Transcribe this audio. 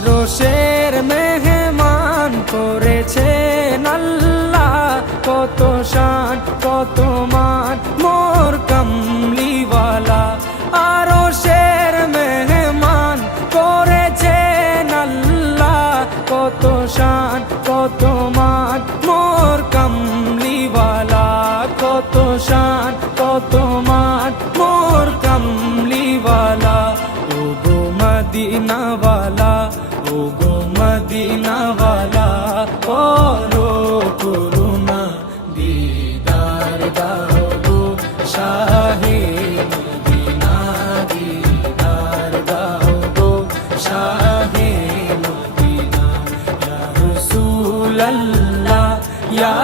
আরশের মেহমান করেছেন আল্লাহ, কত শান কত মান মোর কামলিওয়ালা। আরশের মেহমান করেছেন আল্লাহ, কত শান কত মান মোর কামলিওয়ালা, কত শান কত মান মোর কামলিওয়ালা। ও গো মদিনাওয়ালা, ও গো মদিনাওয়ালা, করো করুণা দিদার দাও গো শাহে মদিনা, দিদার দাও গো শাহে মদিনা। ইয়া রাসূলুল্লাহ, ইয়া